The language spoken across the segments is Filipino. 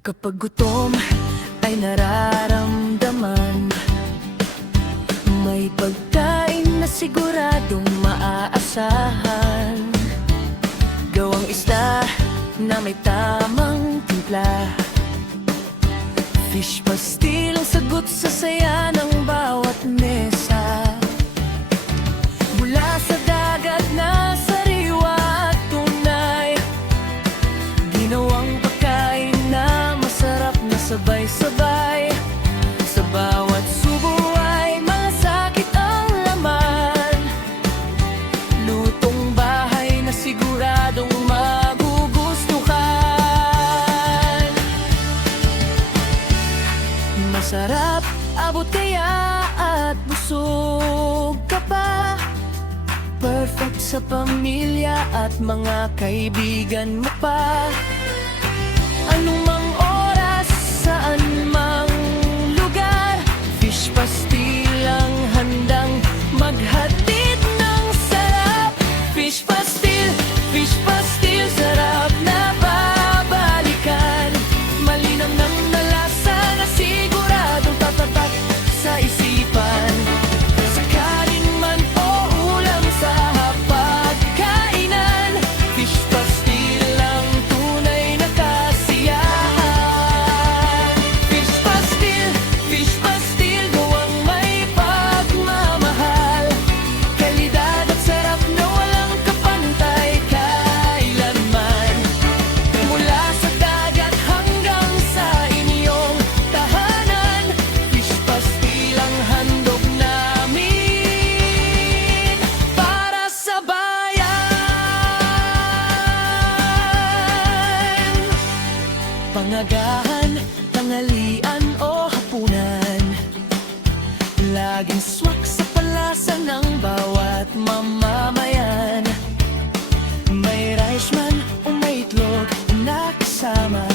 Kapag gutom ay nararamdaman, may pagkain na siguradong maaasahan. Gawang isda na may tamang timpla, fish pastil ang sagot sa saya ng bawat mesa. Mula sa dagat na sariwa at tunay, ginawang pagkain na masarap na sabay-sabay. Sa bawat subo ay masakit ang laman, lutong bahay na siguradong magugustuhan. Masarap, abot kaya at busog ka pa. Perfect sa pamilya at mga kaibigan mo pa. Anumang oras, saan mang lugar, fish pastil ang handang maghatid ng sarap. Fish pastil, sarap na babalikan. Malinam ng nalasa na siguradong tatatak sa isipan. Sa kanin man o ulam sa hapagkainan, fish pastil ang tunay na kasiyahan. Fish pastil, gawang may pagmamahal. Kalidad at sarap na walang kapantay kailanman. Mula sa dagat hanggang sa inyong tahanan, fish pastil ang handog namin para sa bayan. Pangagahan, tanghalian o hapunan, laging swak sa palasa ng bawat mamamayan. May rice man o may itlog na kasama,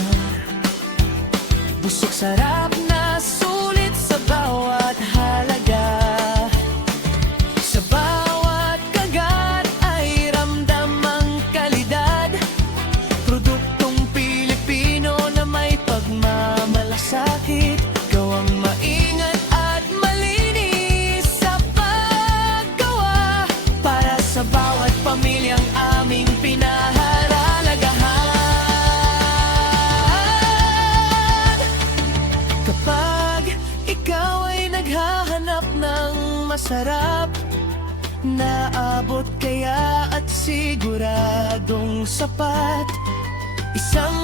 busog sarap na sulit sa bawat halaga. Sa bawat kagat ay ramdam ang kalidad, produktong Pilipino na may pagmamalasakit. Gawang maingat at malinis sa paggawa, para sa bawat pamilyang aming pinahahalagahan. Kapag ikaw ay naghahanap ng masarap, naabot kaya at siguradong sapat, isang